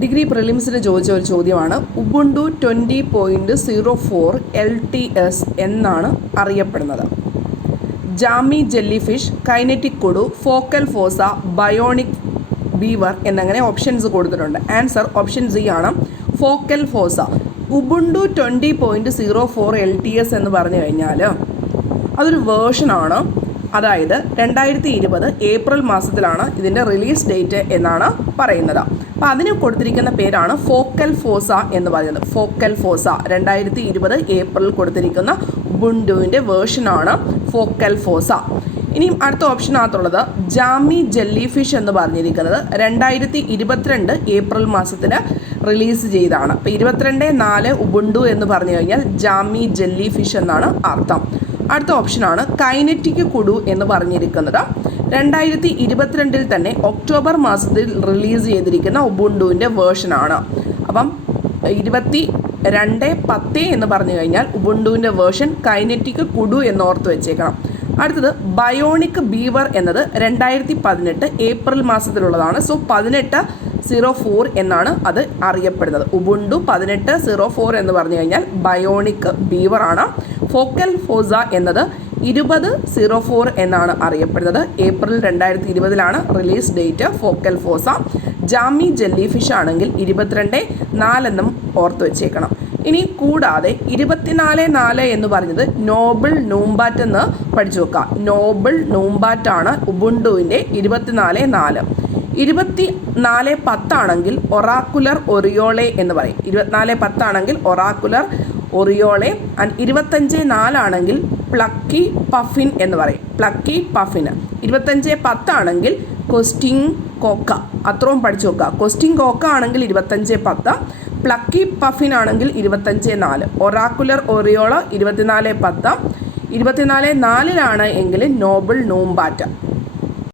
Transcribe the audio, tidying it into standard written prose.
Degree പ്രിലിംസിന് ചോദിച്ച ഒരു ചോദ്യമാണ്. ഉബുണ്ടു 20.04 LTS എന്നാണ് അറിയപ്പെടുന്നത്. Jammy Jellyfish, Kinetic Kudu, Focal Fossa, Bionic Beaver എന്നങ്ങനെ ഓപ്ഷൻസ് കൊടുത്തിട്ടുണ്ട്. ആൻസർ ഓപ്ഷൻ സി ആണ്, ഫോക്കൽ ഫോസ. ഉബുണ്ടു 20.04 LTS എന്ന് പറഞ്ഞു കഴിഞ്ഞാൽ അതൊരു വേർഷനാണ്. അതായത് 2020 ഏപ്രിൽ മാസത്തിലാണ് ഇതിൻ്റെ റിലീസ് ഡേറ്റ് എന്നാണ് പറയുന്നത്. അപ്പോൾ അതിന് കൊടുത്തിരിക്കുന്ന പേരാണ് ഫോക്കൽ ഫോസ എന്ന് പറയുന്നത്. ഫോക്കൽ ഫോസ 2020 ഏപ്രിൽ കൊടുത്തിരിക്കുന്ന ഉബുണ്ടുവിൻ്റെ വേർഷനാണ് ഫോക്കൽ ഫോസ. ഇനിയും അടുത്ത ഓപ്ഷനകത്തുള്ളത് ജാമി ജെല്ലി ഫിഷ് എന്ന് പറഞ്ഞിരിക്കുന്നത് 2022 ഏപ്രിൽ മാസത്തിൽ റിലീസ് ചെയ്താണ്. അപ്പോൾ 22/4 ഉബുണ്ടു എന്ന് പറഞ്ഞു കഴിഞ്ഞാൽ ജാമി ജെല്ലി ഫിഷ് എന്നാണ് അർത്ഥം. അടുത്ത ഓപ്ഷനാണ് കൈനറ്റിക് കുഡു എന്ന് പറഞ്ഞിരിക്കുന്നത് 2022 തന്നെ ഒക്ടോബർ മാസത്തിൽ റിലീസ് ചെയ്തിരിക്കുന്ന ഉബുണ്ടുവിൻ്റെ വേർഷനാണ്. അപ്പം 22/10 എന്ന് പറഞ്ഞു കഴിഞ്ഞാൽ ഉബുണ്ടുവിൻ്റെ വേർഷൻ കൈനറ്റിക് കുഡു എന്ന് ഓർത്ത് വെച്ചേക്കണം. അടുത്തത് ബയോണിക് ബീവർ എന്നത് 2018 ഏപ്രിൽ മാസത്തിലുള്ളതാണ്. സോ 18.04 എന്നാണ് അത് അറിയപ്പെടുന്നത്. ഉബുണ്ടു 18.04 എന്ന് പറഞ്ഞു കഴിഞ്ഞാൽ ബയോണിക് ബീവർ ആണ്. ഫോക്കൽ ഫോസ എന്നത് 20.04 എന്നാണ് അറിയപ്പെടുന്നത്. April 2020 release date Focal Fossa. Jammy Jellyfish ആണെങ്കിൽ 22/4 എന്നും ഓർത്ത് വെച്ചേക്കണം. ഇനി കൂടാതെ 24/4 എന്ന് പറഞ്ഞത് നോബിൾ നൂംബാറ്റ് എന്ന് പഠിച്ചു വെക്കുക. നോബിൾ നൂംബാറ്റാണ് ഉബുണ്ടുവിൻ്റെ 24/4. 24/10 ആണെങ്കിൽ ഒറാക്കുലർ ഒറിയോളെ എന്ന് പറയും. 24/10 ആണെങ്കിൽ ഒറാക്കുലർ ഒറിയോളെ. ആൻഡ് 25/4 ആണെങ്കിൽ പ്ലക്കി പഫിൻ എന്ന് പറയും. പ്ലക്കി പഫിന്. 25/10 ആണെങ്കിൽ കൊസ്റ്റിംഗ് കോക്ക. അത്രയും പഠിച്ചു വെക്കുക. കൊസ്റ്റിംഗ് കോക്ക ആണെങ്കിൽ 25/10, പ്ലക്കി പഫിൻ ആണെങ്കിൽ 25/4, ഒറാക്കുലർ ഒറിയോള 24/10, 24/4 എങ്കിൽ നോബിൾ നൂംബാറ്റ.